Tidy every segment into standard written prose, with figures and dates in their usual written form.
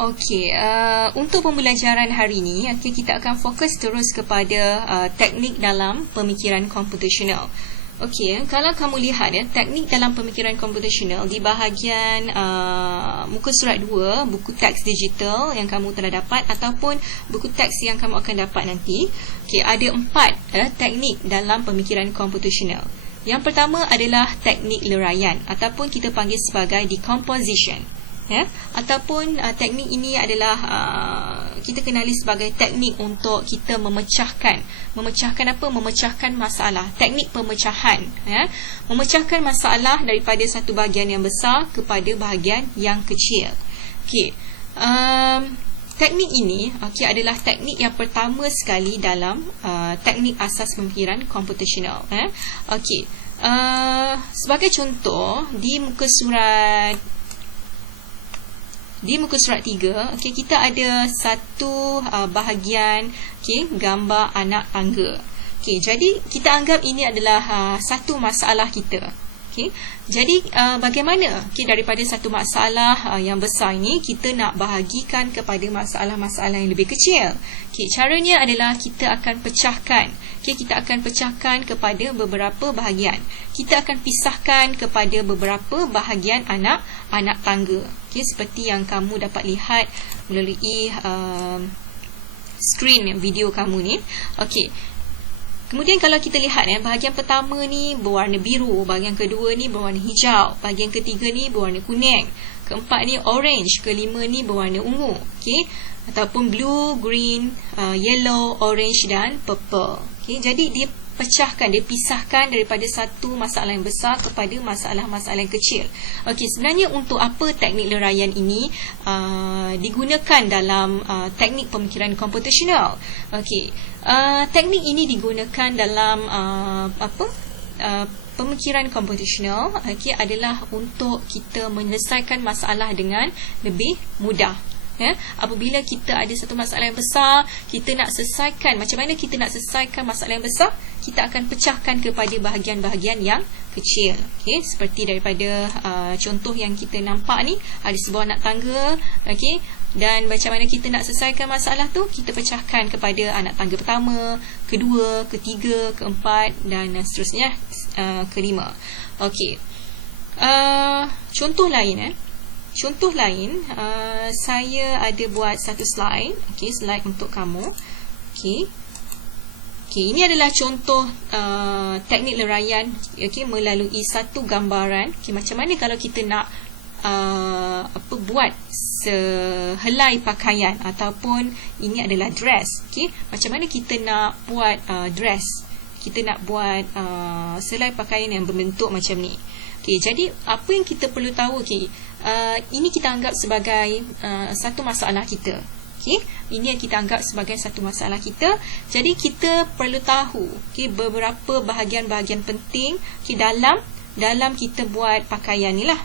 Okey, untuk pembelajaran hari ini, kita akan fokus terus kepada teknik dalam pemikiran komputasional. Okey, kalau kamu lihat teknik dalam pemikiran komputasional di bahagian muka surat 2, buku teks digital yang kamu telah dapat ataupun buku teks yang kamu akan dapat nanti. Okey, ada 4 teknik dalam pemikiran komputasional. Yang pertama adalah teknik leraian ataupun kita panggil sebagai decomposition. Ataupun teknik ini adalah kita kenali sebagai teknik untuk kita memecahkan masalah, teknik pemecahan, memecahkan masalah daripada satu bahagian yang besar kepada bahagian yang kecil. Okey, teknik ini adalah teknik yang pertama sekali dalam teknik asas pemikiran komputasional. Okey, sebagai contoh di muka surat 3, kita ada satu bahagian gambar anak tangga. Jadi kita anggap ini adalah satu masalah kita. Jadi bagaimana daripada satu masalah yang besar ini kita nak bahagikan kepada masalah-masalah yang lebih kecil. Caranya adalah kita akan pecahkan. Kita akan pecahkan kepada beberapa bahagian. Kita akan pisahkan kepada beberapa bahagian anak tangga. Seperti yang kamu dapat lihat melalui skrin video kamu ni. Kemudian kalau kita lihat bahagian pertama ni berwarna biru, bahagian kedua ni berwarna hijau, bahagian ketiga ni berwarna kuning, keempat ni orange, kelima ni berwarna ungu. Ataupun blue, green, yellow, orange dan purple. Jadi dia pisahkan daripada satu masalah yang besar kepada masalah-masalah yang kecil. Sebenarnya untuk apa teknik leraian ini digunakan dalam teknik pemikiran komputasional? Teknik ini digunakan dalam pemikiran komputasional adalah untuk kita menyelesaikan masalah dengan lebih mudah. Apabila kita ada satu masalah yang besar, kita nak selesaikan. Macam mana kita nak selesaikan masalah yang besar? Kita akan pecahkan kepada bahagian-bahagian yang kecil. Seperti daripada contoh yang kita nampak ni, ada sebuah anak tangga. Dan macam mana kita nak selesaikan masalah tu? Kita pecahkan kepada anak tangga pertama, kedua, ketiga, keempat dan seterusnya kelima. Contoh lain, saya ada buat satu slide. Slide untuk kamu. Ini adalah contoh teknik leraian melalui satu gambaran. Macam mana kalau kita nak buat sehelai pakaian ataupun ini adalah dress. Macam mana kita nak buat dress? Kita nak buat sehelai pakaian yang berbentuk macam ni. Jadi apa yang kita perlu tahu, ini kita anggap sebagai satu masalah kita. Ini yang kita anggap sebagai satu masalah kita. Jadi kita perlu tahu beberapa bahagian-bahagian penting dalam kita buat pakaian ni lah.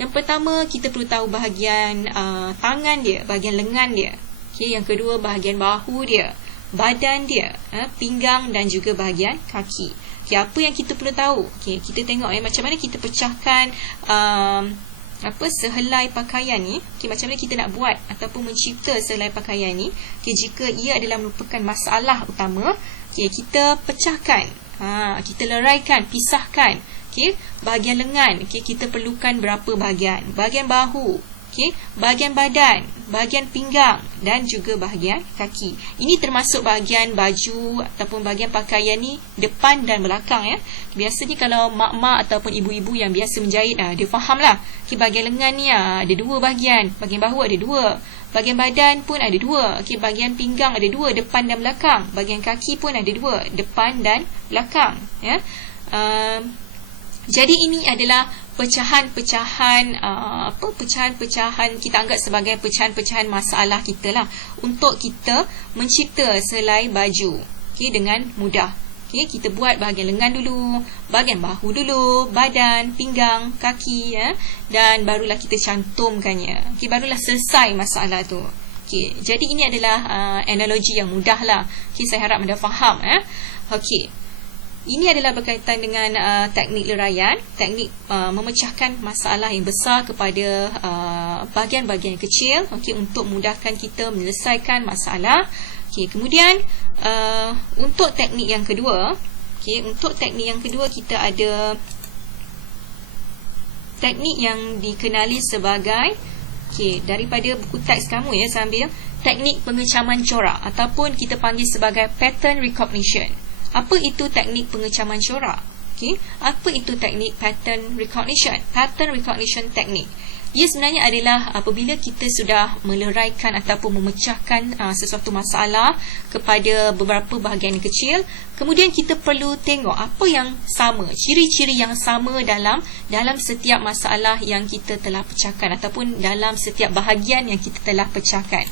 Yang pertama kita perlu tahu bahagian tangan dia, bahagian lengan dia. Yang kedua bahagian bahu dia, badan dia, pinggang dan juga bahagian kaki. Apa yang kita perlu tahu? Kita tengok macam mana kita pecahkan sehelai pakaian ni. Macam mana kita nak buat ataupun mencipta sehelai pakaian ni. Jika ia adalah merupakan masalah utama, kita pecahkan, kita leraikan, pisahkan. Bahagian lengan, kita perlukan berapa bahagian? Bahagian bahu, bahagian badan, bahagian pinggang dan juga bahagian kaki. Ini termasuk bahagian baju ataupun bahagian pakaian ni depan dan belakang. Biasanya kalau mak-mak ataupun ibu-ibu yang biasa menjahit, dia faham lah. Bahagian lengan ni ada dua bahagian, bahagian bahu ada dua, bahagian badan pun ada dua, bahagian pinggang ada dua, depan dan belakang. Bahagian kaki pun ada dua, depan dan belakang. Jadi ini adalah pecahan-pecahan kita anggap sebagai pecahan-pecahan masalah kita lah, untuk kita mencipta sehelai baju dengan mudah. Kita buat bahagian lengan dulu, bahagian bahu dulu, badan, pinggang, kaki, dan barulah kita cantumkannya. Barulah selesai masalah tu. Jadi ini adalah analogi yang mudah lah. Saya harap anda faham. Ini adalah berkaitan dengan teknik leraian, teknik memecahkan masalah yang besar kepada bahagian-bahagian kecil, okey, untuk memudahkan kita menyelesaikan masalah. Okey, kemudian untuk teknik yang kedua, kita ada teknik yang dikenali sebagai, daripada buku teks kamu ya, saya ambil teknik pengecaman corak ataupun kita panggil sebagai pattern recognition. Apa itu teknik pengecaman corak? Apa itu teknik pattern recognition? Pattern recognition teknik. Ia sebenarnya adalah apabila kita sudah meleraikan ataupun memecahkan sesuatu masalah kepada beberapa bahagian yang kecil, kemudian kita perlu tengok apa yang sama, ciri-ciri yang sama dalam setiap masalah yang kita telah pecahkan ataupun dalam setiap bahagian yang kita telah pecahkan.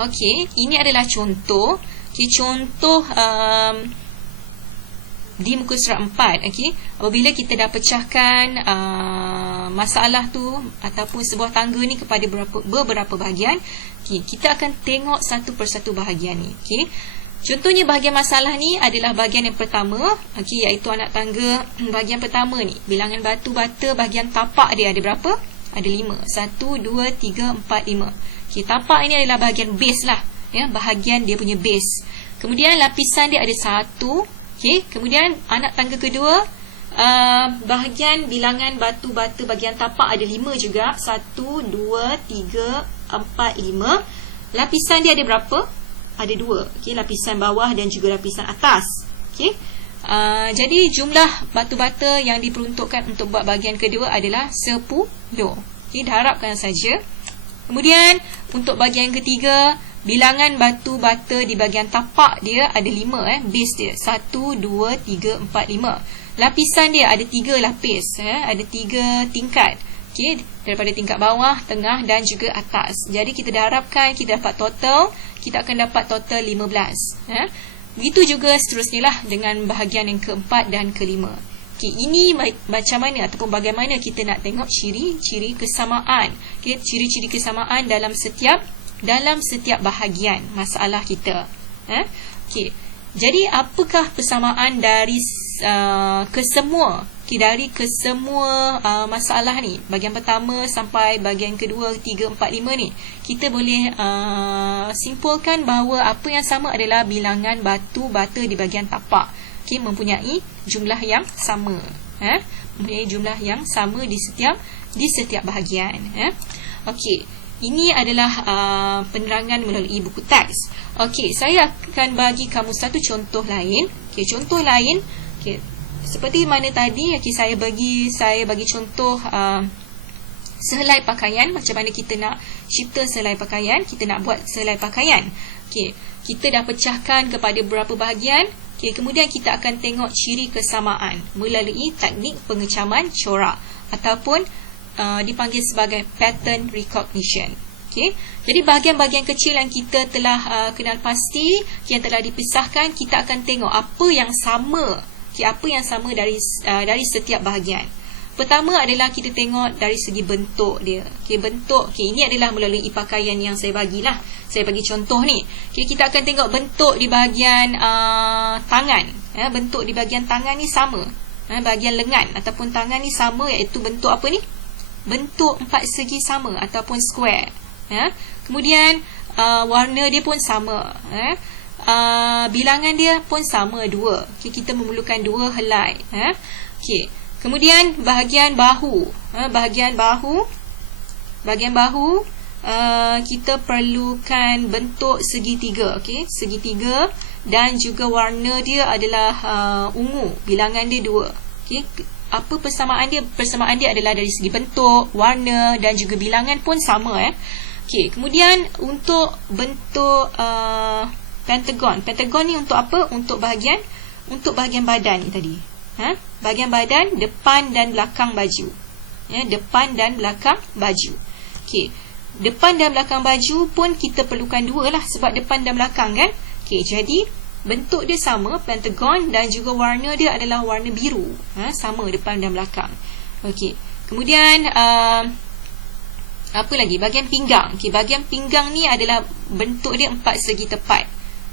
Okey, ini adalah contoh. Contoh di muka surat 4. Apabila kita dah pecahkan masalah tu ataupun sebuah tangga ni kepada beberapa bahagian, kita akan tengok satu persatu bahagian ni. Contohnya bahagian masalah ni adalah bahagian yang pertama, iaitu anak tangga bahagian pertama ni. Bilangan batu bata bahagian tapak dia ada berapa? Ada 5. 1, 2, 3, 4, 5. Tapak ini adalah bahagian base lah, ya, bahagian dia punya base. Kemudian lapisan dia ada 1. Kemudian anak tangga kedua, bahagian bilangan batu bata bahagian tapak ada 5 juga. 1, 2, 3, 4, 5. Lapisan dia ada berapa? Ada 2. Lapisan bawah dan juga lapisan atas. Jadi jumlah batu bata yang diperuntukkan untuk buat bahagian kedua adalah 10. Diharapkan saja. Kemudian untuk bahagian ketiga, bilangan batu bata di bahagian tapak dia ada 5, base dia 1, 2, 3, 4, 5. Lapisan dia ada 3 lapis, ada 3 tingkat. Daripada tingkat bawah, tengah dan juga atas. Jadi kita diharapkan kita dapat total, kita akan dapat total 15. Begitu juga seterusnya lah dengan bahagian yang keempat dan kelima. Ini macam mana ataupun bagaimana kita nak tengok ciri-ciri kesamaan. Ciri-ciri kesamaan dalam setiap bahagian masalah kita. Jadi apakah persamaan dari kesemua masalah ni? Bahagian pertama sampai bahagian kedua, 3, 4, 5 ni. Kita boleh simpulkan bahawa apa yang sama adalah bilangan batu bata di bahagian tapak. Mempunyai jumlah yang sama. Mempunyai jumlah yang sama di setiap bahagian. Ini adalah penerangan melalui buku teks. Saya akan bagi kamu satu contoh lain. Contoh lain, seperti mana tadi, saya bagi contoh sehelai pakaian. Macam mana kita nak cipta sehelai pakaian, kita nak buat sehelai pakaian. Kita dah pecahkan kepada beberapa bahagian. Kemudian kita akan tengok ciri kesamaan melalui teknik pengecaman corak ataupun dipanggil sebagai pattern recognition. Jadi bahagian-bahagian kecil yang kita telah kenal pasti, yang telah dipisahkan, kita akan tengok apa yang sama, apa yang sama dari setiap bahagian. Pertama adalah kita tengok dari segi bentuk dia. Bentuk, ini adalah melalui pakaian yang saya bagilah. Saya bagi contoh ni. Kita akan tengok bentuk di bahagian tangan. Bentuk di bahagian tangan ni sama. Bahagian lengan ataupun tangan ni sama, iaitu bentuk apa ni? Bentuk 4 segi sama ataupun square. Kemudian warna dia pun sama. Bilangan dia pun sama, 2. Kita memerlukan 2 helai. Kemudian bahagian bahu. Bahagian bahu kita perlukan bentuk segitiga. Segitiga dan juga warna dia adalah ungu. Bilangan dia 2. Apa persamaan dia? Persamaan dia adalah dari segi bentuk, warna dan juga bilangan pun sama. Kemudian untuk bentuk pentagon. Pentagon ni untuk apa? Untuk bahagian badan ni tadi. Bahagian badan, depan dan belakang baju. Depan dan belakang baju. Depan dan belakang baju pun kita perlukan 2 lah, sebab depan dan belakang kan. Jadi bentuk dia sama, pentagon, dan juga warna dia adalah warna biru. Sama depan dan belakang. Kemudian Apa lagi? Bahagian pinggang. Okey, bahagian pinggang ni adalah bentuk dia 4 segi tepat.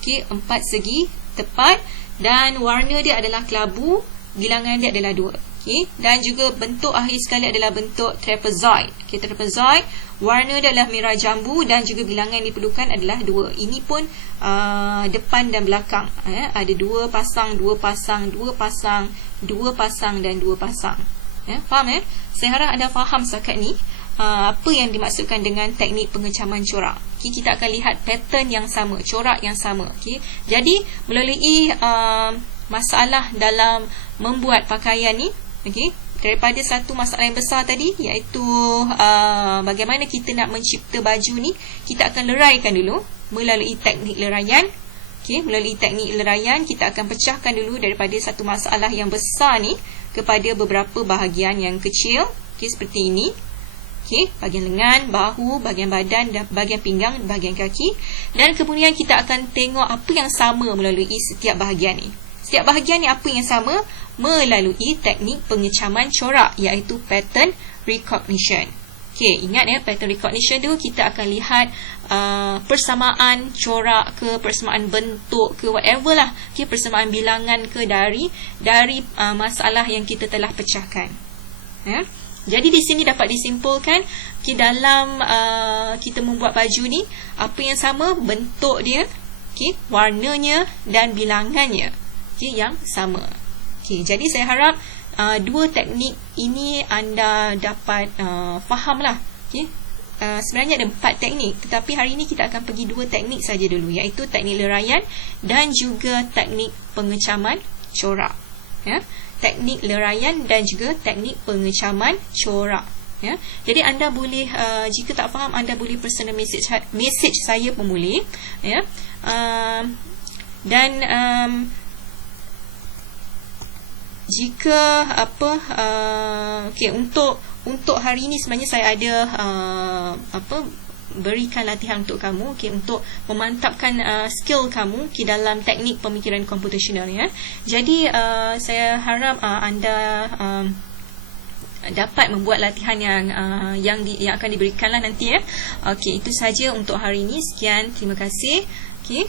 Okey, 4 segi tepat dan warna dia adalah kelabu, bilangan dia adalah 2. Okey, dan juga bentuk akhir sekali adalah bentuk trapezoid. Okey, trapezoid, warna dia adalah merah jambu dan juga bilangan yang diperlukan adalah 2. Ini pun depan dan belakang. Ada 2 pasang, 2 pasang, 2 pasang, 2 pasang dan 2 pasang. Faham Saya harap anda faham setakat ni apa yang dimaksudkan dengan teknik pengecaman corak. Okay, kita akan lihat pattern yang sama, corak yang sama. Okay. Jadi melalui masalah dalam membuat pakaian ni, okay, daripada satu masalah yang besar tadi, iaitu bagaimana kita nak mencipta baju ni, kita akan leraikan dulu melalui teknik leraian. Okay, melalui teknik leraian kita akan pecahkan dulu daripada satu masalah yang besar ni kepada beberapa bahagian yang kecil. Okay, seperti ini. Okay, bahagian lengan, bahu, bahagian badan, dan bahagian pinggang, bahagian kaki. Dan kemudian kita akan tengok apa yang sama melalui setiap bahagian ni. Setiap bahagian ni apa yang sama? Melalui teknik pengecaman corak, iaitu pattern recognition. Okay, ingat pattern recognition tu kita akan lihat persamaan corak ke, persamaan bentuk ke, whatever lah. Okay, persamaan bilangan ke dari masalah yang kita telah pecahkan. Jadi di sini dapat disimpulkan, okay, dalam kita membuat baju ni, apa yang sama? Bentuk dia, okay, warnanya dan bilangannya, okay, yang sama. Okay, jadi saya harap dua teknik ini anda dapat faham lah. Okay. Sebenarnya ada 4 teknik, tetapi hari ini kita akan pergi 2 teknik saja dulu, iaitu teknik leraian dan juga teknik pengecaman corak. Teknik leraian dan juga teknik pengecaman corak. Jadi anda boleh, jika tak faham, anda boleh personal message saya pun boleh. Dan jika okay, untuk hari ini sebenarnya saya ada berikan latihan untuk kamu, okay, untuk memantapkan skill kamu dalam teknik pemikiran komputasional. Jadi saya harap anda dapat membuat latihan yang akan diberikanlah nanti. Okey, itu saja untuk hari ini. Sekian, terima kasih. Okey.